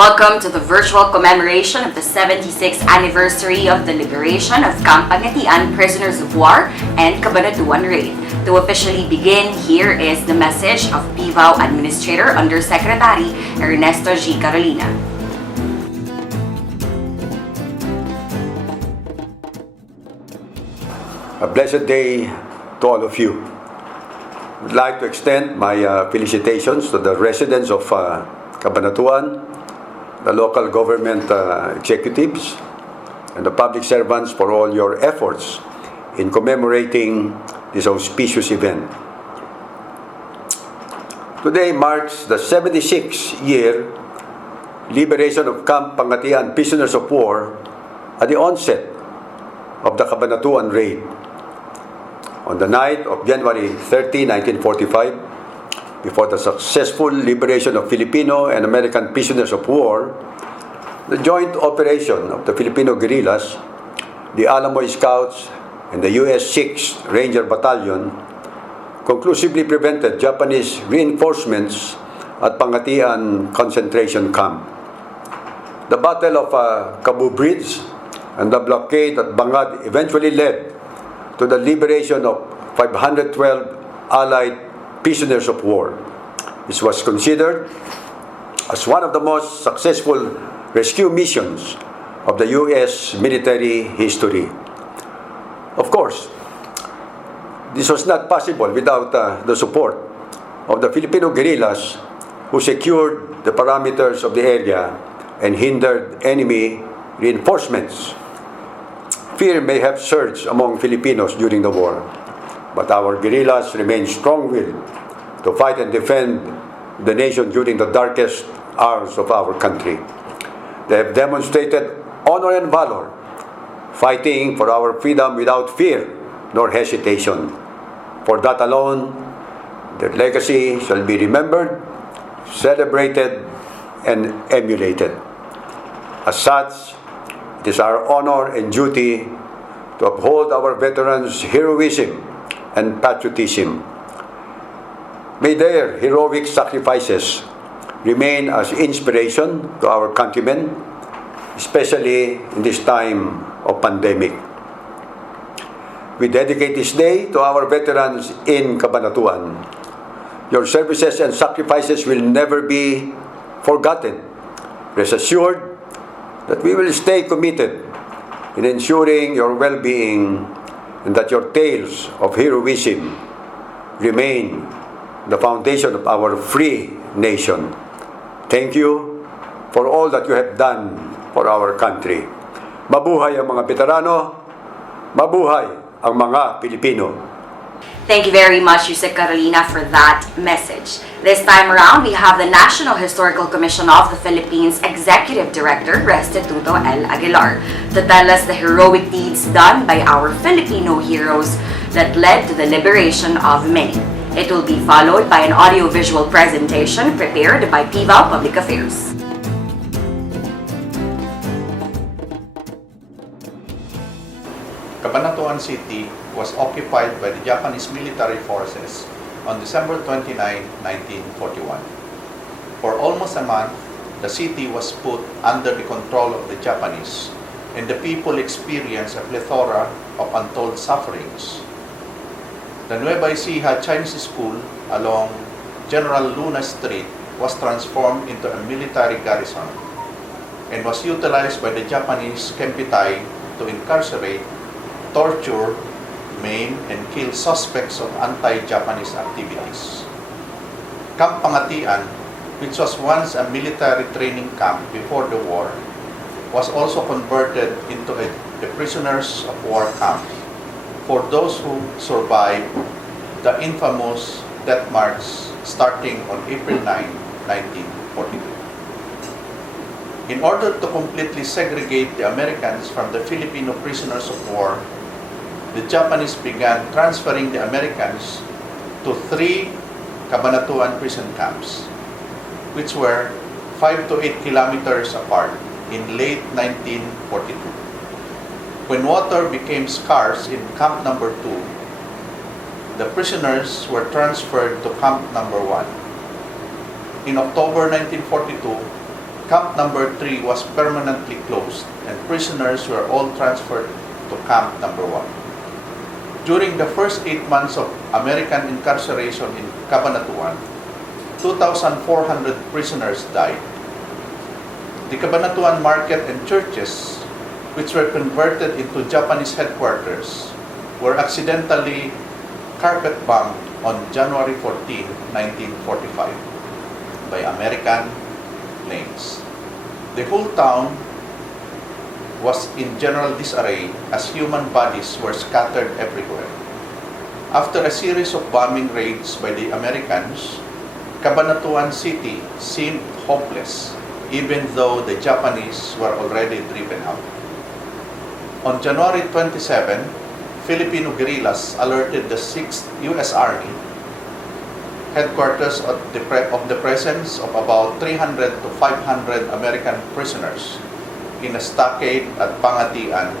Welcome to the virtual commemoration of the 76th anniversary of the liberation of Cabanatuan prisoners of war and Cabanatuan Raid. To officially begin, here is the message of PVAO Administrator Undersecretary Ernesto G. Carolina. A blessed day to all of you. I'd like to extend my felicitations to the residents of Cabanatuan, the local government executives, and the public servants for all your efforts in commemorating this auspicious event. Today marks the 76th year liberation of Camp Pagatian prisoners of war at the onset of the Cabanatuan Raid. On the night of January 30, 1945, before the successful liberation of Filipino and American prisoners of war, the joint operation of the Filipino Guerrillas, the Alamo Scouts, and the U.S. 6th Ranger Battalion conclusively prevented Japanese reinforcements at Pagatian concentration camp. The Battle of Cabu Bridge and the blockade at Bangad eventually led to the liberation of 512 Allied prisoners of war. This was considered as one of the most successful rescue missions of the U.S. military history. Of course, this was not possible without the support of the Filipino guerrillas who secured the parameters of the area and hindered enemy reinforcements. Fear may have surged among Filipinos during the war, but our guerrillas remained strong-willed to fight and defend the nation during the darkest hours of our country. They have demonstrated honor and valor, fighting for our freedom without fear nor hesitation. For that alone, their legacy shall be remembered, celebrated, and emulated. As such, it is our honor and duty to uphold our veterans' heroism and patriotism. May their heroic sacrifices remain as inspiration to our countrymen, especially in this time of pandemic. We dedicate this day to our veterans in Cabanatuan. Your services and sacrifices will never be forgotten. Rest assured that we will stay committed in ensuring your well-being and that your tales of heroism remain the foundation of our free nation. Thank you for all that you have done for our country. Mabuhay ang mga veterano, mabuhay ang mga Pilipino. Thank you very much, Yusek Carolina, for that message. This time around, we have the National Historical Commission of the Philippines Executive Director, Restituto L. Aguilar, to tell us the heroic deeds done by our Filipino heroes that led to the liberation of many. It will be followed by an audio-visual presentation prepared by PVAO Public Affairs. Cabanatuan City was occupied by the Japanese military forces on December 29, 1941. For almost a month, the city was put under the control of the Japanese, and the people experienced a plethora of untold sufferings. The Nueva Ecija Chinese School along General Luna Street was transformed into a military garrison and was utilized by the Japanese Kempitai to incarcerate, torture, maim, and kill suspects of anti-Japanese activities. Camp Pagatian, which was once a military training camp before the war, was also converted into a prisoners of war camp for those who survived the infamous death march starting on April 9, 1942. In order to completely segregate the Americans from the Filipino prisoners of war, the Japanese began transferring the Americans to 3 Cabanatuan prison camps, which were 5 to 8 kilometers apart in late 1942. When water became scarce in Camp Number 2, the prisoners were transferred to Camp Number 1. In October 1942, Camp number 3 was permanently closed and prisoners were all transferred to Camp number 1. During the first 8 months of American incarceration in Cabanatuan, 2,400 prisoners died. The Cabanatuan market and churches, which were converted into Japanese headquarters, were accidentally carpet bombed on January 14, 1945 by American planes. The whole town was in general disarray as human bodies were scattered everywhere. After a series of bombing raids by the Americans, Cabanatuan City seemed hopeless, even though the Japanese were already driven out. On January 27, Filipino guerrillas alerted the 6th U.S. Army headquarters of the presence of about 300 to 500 American prisoners in a stockade at Pagatian,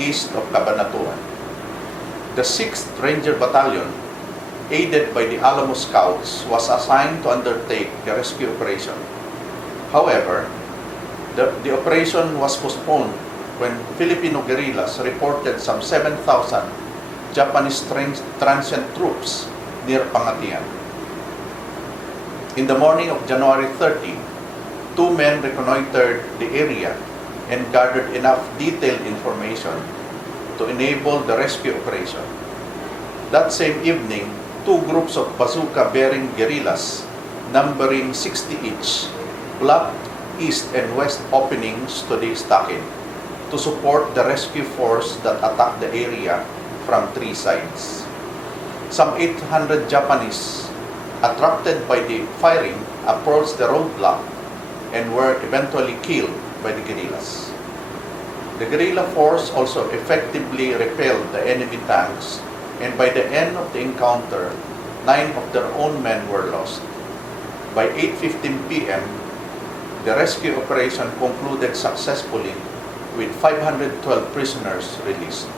east of Cabanatuan. The 6th Ranger Battalion, aided by the Alamo Scouts, was assigned to undertake the rescue operation. However, the operation was postponed when Filipino guerrillas reported some 7,000 Japanese transient troops near Pagatian. In the morning of January 30, 2 men reconnoitered the area and gathered enough detailed information to enable the rescue operation. That same evening, 2 groups of bazooka-bearing guerrillas, numbering 60 each, blocked east and west openings to the stockade to support the rescue force that attacked the area from 3 sides. Some 800 Japanese, attracted by the firing, approached the roadblock and were eventually killed by the guerrillas. The guerrilla force also effectively repelled the enemy tanks, and by the end of the encounter, 9 of their own men were lost. By 8:15 p.m., the rescue operation concluded successfully with 512 prisoners released.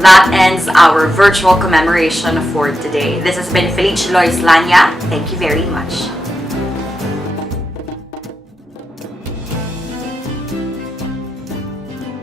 that ends our virtual commemoration for today. This has been Felice Lois Lanya. Thank you very much.